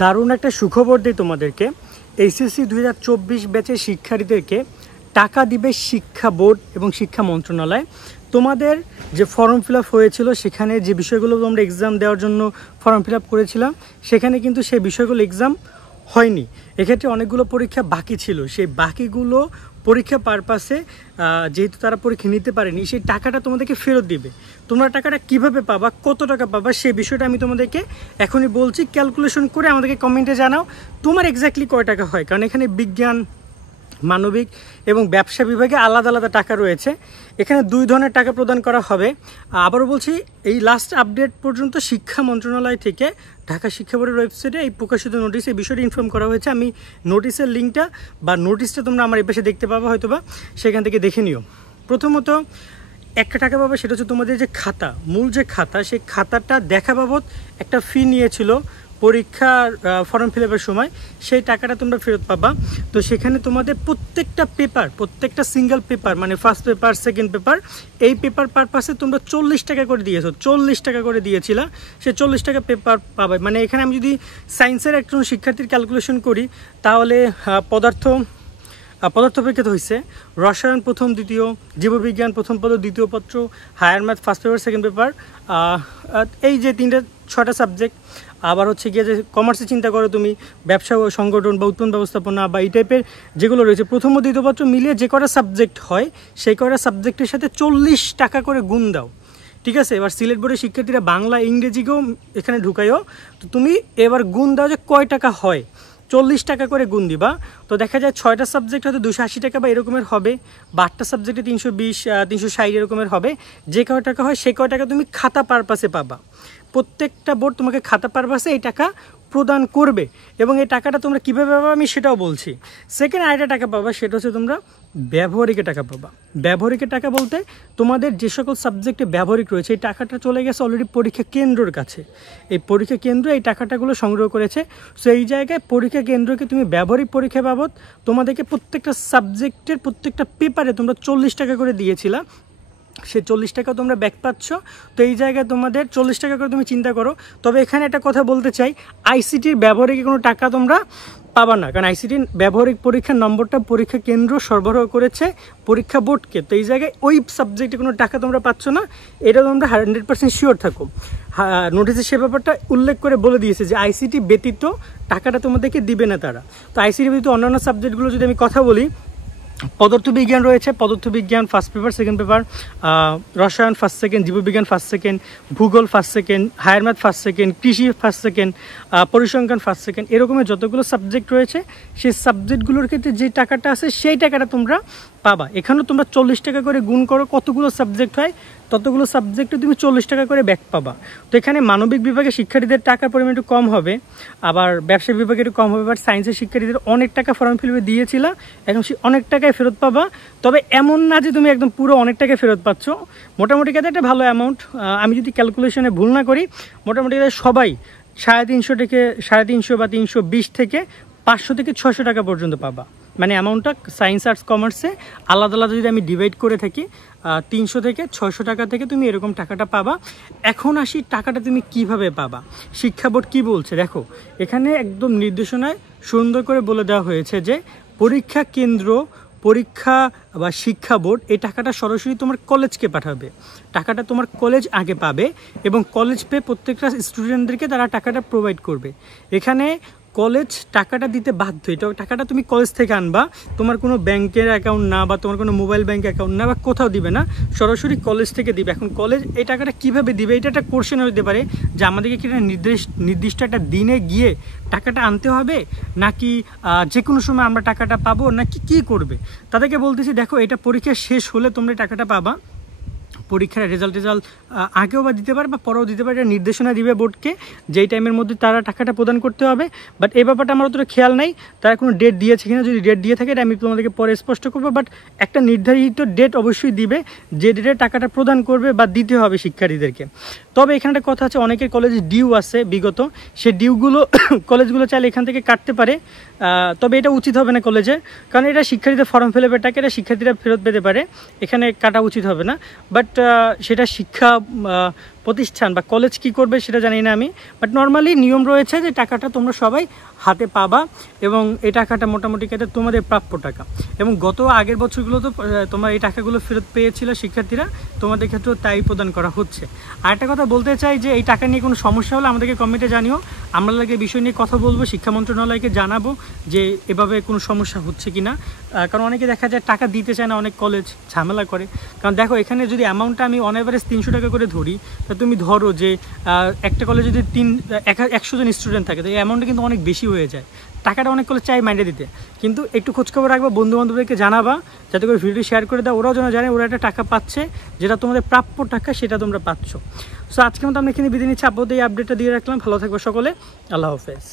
দারুণ একটা সুখবর দিই তোমাদেরকে। এইচএসসি 2024 ব্যাচের শিক্ষার্থীদেরকে টাকা দিবে শিক্ষা বোর্ড এবং শিক্ষা মন্ত্রণালয়। তোমাদের যে ফর্ম ফিল আপ হয়েছিল, সেখানে যে বিষয়গুলো তোমরা এক্সাম দেওয়ার জন্য ফর্ম ফিল আপ করেছিলাম, সেখানে কিন্তু সেই বিষয়গুলো এক্সাম হয়নি। এক্ষেত্রে অনেকগুলো পরীক্ষা বাকি ছিল। সেই বাকিগুলো পরীক্ষা পারপাসে যেহেতু তারা পরীক্ষা নিতে পারেনি, সেই টাকাটা তোমাদেরকে ফেরত দিবে। তোমরা টাকাটা কিভাবে পাবা, কত টাকা পাবা, সেই বিষয়টা আমি তোমাদেরকে এখনই বলছি। ক্যালকুলেশন করে আমাদেরকে কমেন্টে জানাও তোমার এক্স্যাক্টলি কয় টাকা হয়, কারণ এখানে বিজ্ঞান, মানবিক এবং ব্যবসা বিভাগে আলাদা আলাদা টাকা রয়েছে। এখানে দুই ধরনের টাকা প্রদান করা হবে। আবারও বলছি, এই লাস্ট আপডেট পর্যন্ত শিক্ষা মন্ত্রণালয় থেকে ঢাকা শিক্ষা বোর্ডের ওয়েবসাইটে এই প্রকাশিত নোটিশে এই বিষয়টি ইনফর্ম করা হয়েছে। আমি নোটিশের লিঙ্কটা বা নোটিশটা তোমরা আমার এই পাশে দেখতে পাবো, হয়তোবা সেখান থেকে দেখে নিও। প্রথমত একটা টাকা পাবে, সেটা হচ্ছে তোমাদের যে খাতা, মূল যে খাতা, সেই খাতাটা দেখা বাবদ একটা ফি নিয়েছিল পরীক্ষার ফর্ম ফিল আপের সময়, সেই টাকাটা তোমরা ফেরত পাবা। তো সেখানে তোমাদের প্রত্যেকটা পেপার, প্রত্যেকটা সিঙ্গেল পেপার, মানে ফার্স্ট পেপার, সেকেন্ড পেপার, এই পেপার পারপাসে তোমরা 40 টাকা করে দিয়েছো, 40 টাকা করে দিয়েছিলা, সে 40 টাকা পেপার পাবে। মানে এখানে আমি যদি সায়েন্সের একজন শিক্ষার্থীর ক্যালকুলেশন করি, তাহলে পদার্থ পরীক্ষা হয়েছে, রসায়ন প্রথম দ্বিতীয়, জীববিজ্ঞান প্রথম পত্র দ্বিতীয় পত্র, higher math first paper second paper, এই যে 6টা সাবজেক্ট। আবার হচ্ছে গিয়ে যে কমার্সে চিন্তা করো তুমি, ব্যবসা ও সংগঠন বা উৎপন্ন ব্যবস্থাপনা বা এই টাইপের যেগুলো রয়েছে, প্রথম ও দ্বিতীয় পত্র মিলিয়ে যে কটা সাবজেক্ট হয়, সেই কটা সাবজেক্টের সাথে 40 টাকা করে গুণ দাও। ঠিক আছে, এবার সিলেট বোর্ডের শিক্ষার্থীরা বাংলা ইংরেজিকেও এখানে ঢুকাইও। তো তুমি এবার গুণ দাও যে কয় টাকা হয়, 40 টাকা করে গুণ দিবা। তো দেখা যায় 6টা সাবজেক্ট হয়তো 280 টাকা বা এরকমের হবে, বা 8টা সাবজেক্টে 320, 360 এরকমের হবে। যে কয় টাকা হয় সেই কয় টাকা তুমি খাতা পারপাসে পাবা। প্রত্যেকটা বোর্ড তোমাকে খাতা পারপাসে এই টাকা প্রদান করবে, এবং এই টাকাটা তোমরা কীভাবে পাবা আমি সেটাও বলছি। সেকেন্ড আরেকটা টাকা পাবা, সেটা হচ্ছে তোমরা ব্যবহারিকের টাকা পাবা। ব্যবহারিকের টাকা বলতে তোমাদের যে সকল সাবজেক্টে ব্যবহারিক রয়েছে, এই টাকাটা চলে গেছে অলরেডি পরীক্ষা কেন্দ্রের কাছে। এই পরীক্ষা কেন্দ্র এই টাকাটাগুলো সংগ্রহ করেছে। সো এই জায়গায় পরীক্ষা কেন্দ্রকে তুমি ব্যবহারিক পরীক্ষা বাবদ তোমাদেরকে প্রত্যেকটা সাবজেক্টের প্রত্যেকটা পেপারে তোমরা 40 টাকা করে দিয়েছিলা, সে 40 টাকা তোমরা ব্যাক পাচ্ছ। তো এই জায়গায় তোমাদের 40 টাকা করে তুমি চিন্তা করো। তবে এখানে একটা কথা বলতে চাই, আইসিটির ব্যবহারিক কোনো টাকা তোমরা পাবা না, কারণ আইসিটির ব্যবহারিক পরীক্ষার নম্বরটা পরীক্ষা কেন্দ্র সরবরাহ করেছে পরীক্ষা বোর্ডকে। তো এই জায়গায় ওই সাবজেক্টে কোনো টাকা তোমরা পাচ্ছ না, এটা তোমরা 100% শিওর থাকো। নোটিসে সে ব্যাপারটা উল্লেখ করে বলে দিয়েছে যে আইসিটি ব্যতীত টাকাটা তোমাদেরকে দিবে না তারা। তো আইসিটি ব্যতীত অন্যান্য সাবজেক্টগুলো যদি আমি কথা বলি, পদার্থবিজ্ঞান রয়েছে, পদার্থবিজ্ঞান ফার্স্ট পেপার সেকেন্ড পেপার, রসায়ন ফার্স্ট সেকেন্ড, জীববিজ্ঞান ফার্স্ট সেকেন্ড, ভূগোল first second, higher math first second, কৃষি ফার্স্ট সেকেন্ড, পরিসংখ্যান ফার্স্ট সেকেন্ড, এরকমের যতগুলো সাবজেক্ট রয়েছে, সেই সাবজেক্টগুলোর ক্ষেত্রে যে টাকাটা আছে সেই টাকাটা তোমরা পাবা। এখানেও তোমরা 40 টাকা করে গুণ করো, কতগুলো সাবজেক্ট হয় ততগুলো সাবজেক্টে তুমি 40 টাকা করে ব্যাক পাবা। তো এখানে মানবিক বিভাগে শিক্ষার্থীদের টাকার পরিমাণ একটু কম হবে, আবার ব্যবসা বিভাগে একটু কম হবে। বাট সায়েন্সের শিক্ষার্থীদের অনেক টাকা ফর্ম ফিল আপে দিয়েছিল, এখন অনেক টাকায় ফেরত পাবা। তবে এমন না যে তুমি একদম পুরো অনেক টাকা ফেরত পাচ্ছ, মোটামুটি কাছে একটা ভালো অ্যামাউন্ট। আমি যদি ক্যালকুলেশনে ভুল না করি, মোটামুটি সবাই 350 থেকে 350 বা 320 থেকে 500 থেকে 600 টাকা পর্যন্ত পাবা। মানে অ্যামাউন্টটা সায়েন্স আর্টস কমার্সে আলাদা আলাদা যদি আমি ডিভাইড করে থাকি, 300 থেকে 600 টাকা থেকে তুমি এরকম টাকাটা পাবা। এখন আসি টাকাটা তুমি কিভাবে পাবা, শিক্ষা বোর্ড কী বলছে দেখো। এখানে একদম নির্দেশনায় সুন্দর করে বলে দেওয়া হয়েছে যে পরীক্ষা কেন্দ্র, পরীক্ষা বা শিক্ষা বোর্ড এই টাকাটা সরাসরি তোমার কলেজকে পাঠাবে। টাকাটা তোমার কলেজ আগে পাবে, এবং কলেজ পেয়ে প্রত্যেকটা স্টুডেন্টদেরকে তারা টাকাটা প্রোভাইড করবে। এখানে কলেজ টাকাটা দিতে বাধ্য। এটা টাকাটা তুমি কলেজ থেকে আনবা, তোমার কোনো ব্যাংকের অ্যাকাউন্ট না, বা তোমার কোনো মোবাইল ব্যাংক অ্যাকাউন্ট না, বা কোথাও দিবে না, সরাসরি কলেজ থেকে দিবে। এখন কলেজ এই টাকাটা কীভাবে দিবে, এটা একটা কোশ্চেন হতে পারে যে আমাদেরকে কি নির্দিষ্ট একটা দিনে গিয়ে টাকাটা আনতে হবে, নাকি যে কোনো সময় আমরা টাকাটা পাবো, নাকি কী করবে। তাদেরকে বলতেছি দেখো, এটা পরীক্ষা শেষ হলে তোমরা টাকাটা পাবা। পরীক্ষার রেজাল্ট আগেও বা দিতে পারে বা পরেও দিতে পারে, নির্দেশনা দিবে বোর্ডকে যেই টাইমের মধ্যে তারা টাকাটা প্রদান করতে হবে। বাট এই ব্যাপারটা আমার অতটা খেয়াল নাই তারা কোনো ডেট দিয়েছে কিনা, যদি ডেট দিয়ে থাকে এটা আমি তোমাদেরকে পরে স্পষ্ট করবো। বাট একটা নির্ধারিত ডেট অবশ্যই দিবে, যে ডেটে টাকাটা প্রদান করবে বা দিতে হবে শিক্ষার্থীদেরকে। তবে এখানে একটা কথা আছে, অনেকের কলেজে ডিউ আছে বিগত, সে ডিউগুলো কলেজগুলো চাইলে এখান থেকে কাটতে পারে। তবে এটা উচিত হবে না কলেজের, কারণ এটা শিক্ষার্থীদের ফর্ম ফিল আপের টাকা, এটা শিক্ষার্থীরা ফেরত পেতে পারে, এখানে কাটা উচিত হবে না। বাট সেটা শিক্ষা প্রতিষ্ঠান বা কলেজ কি করবে সেটা জানি না আমি, বাট নর্মালি নিয়ম রয়েছে যে টাকাটা তোমরা সবাই হাতে পাবা এবং এই টাকাটা মোটামুটি ক্ষেত্রে তোমাদের প্রাপ্য টাকা। এবং গত আগের বছরগুলো তো তোমরা এই টাকাগুলো ফেরত পেয়েছিল শিক্ষার্থীরা, তোমাদের ক্ষেত্রেও তাই প্রদান করা হচ্ছে। আর একটা কথা বলতে চাই যে এই টাকা নিয়ে কোনো সমস্যা হলে আমাদেরকে কমেন্টে জানিও, আমরা লাগে বিষয় নিয়ে কথা বলবো, শিক্ষা মন্ত্রণালয়কে জানাবো যে এভাবে কোনো সমস্যা হচ্ছে কি না। কারণ অনেকে দেখা যায় টাকা দিতে চায় না, অনেক কলেজ ঝামেলা করে। কারণ দেখো এখানে যদি অ্যামাউন্টটা আমি অন অ্যাভারেজ 300 টাকা করে ধরি, তা তুমি ধরো যে একটা কলেজে যদি 100 জন স্টুডেন্ট থাকে, তো এই অ্যামাউন্টটা কিন্তু অনেক বেশি হয়ে যায়। টাকাটা অনেক কলেজ চাই মাইন্ডে দিতে, কিন্তু একটু খোঁজখবর রাখবা, বন্ধুবান্ধবদেরকে জানাবা, যাতে করে ভিডিও শেয়ার করে দাও, ওরাও যেন জানে ওরা একটা টাকা পাচ্ছে, যেটা তোমাদের প্রাপ্য টাকা সেটা তোমরা পাচ্ছ। সো আজকের মতো আমরা এখানে বিদায় নিচ্ছি, আপাতত এই আপডেটটা দিয়ে রাখলাম। ভালো থাকবে সকলে, আল্লাহ হাফেজ।